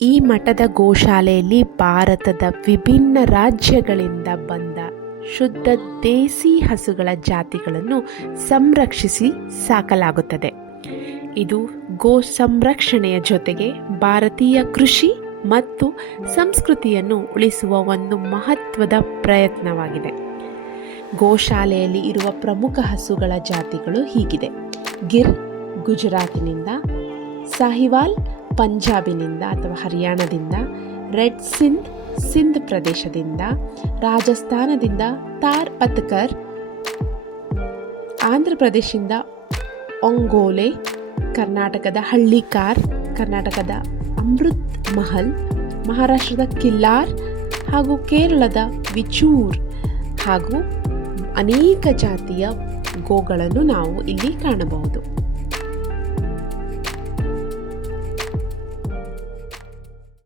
ಈ ಮಠದ ಗೋಶಾಲೆಯಲ್ಲಿ ಭಾರತದ ವಿಭಿನ್ನ ರಾಜ್ಯಗಳಿಂದ ಬಂದ ಶುದ್ಧ ದೇಸಿ ಹಸುಗಳ ಜಾತಿಗಳನ್ನು ಸಂರಕ್ಷಿಸಿ ಸಾಕಲಾಗುತ್ತದೆ. ಇದು ಗೋ ಸಂರಕ್ಷಣೆಯ ಜೊತೆಗೆ ಭಾರತೀಯ ಕೃಷಿ ಮತ್ತು ಸಂಸ್ಕೃತಿಯನ್ನು ಉಳಿಸುವ ಒಂದು ಮಹತ್ವದ ಪ್ರಯತ್ನವಾಗಿದೆ. ಗೋಶಾಲೆಯಲ್ಲಿ ಇರುವ ಪ್ರಮುಖ ಹಸುಗಳ ಜಾತಿಗಳು ಹೀಗಿದೆ: ಗಿರ್ ಗುಜರಾತಿನಿಂದ, ಸಾಹಿವಾಲ್ ಪಂಜಾಬಿನಿಂದ ಅಥವಾ ಹರಿಯಾಣದಿಂದ, ರೆಡ್ ಸಿಂಧ್ ಪ್ರದೇಶದಿಂದ, ರಾಜಸ್ಥಾನದಿಂದ ತಾರ್ ಪತ್ಕರ್, ಆಂಧ್ರ ಪ್ರದೇಶದಿಂದ ಒಂಗೋಲೆ, ಕರ್ನಾಟಕದ ಹಳ್ಳಿಕಾರ್, ಕರ್ನಾಟಕದ ಅಮೃತ್ ಮಹಲ್, ಮಹಾರಾಷ್ಟ್ರದ ಕಿಲ್ಲಾರ್ ಹಾಗೂ ಕೇರಳದ ವಿಚೂರ್ ಹಾಗೂ ಅನೇಕ ಜಾತಿಯ ಗೋಗಳನ್ನು ನಾವು ಇಲ್ಲಿ ಕಾಣಬಹುದು.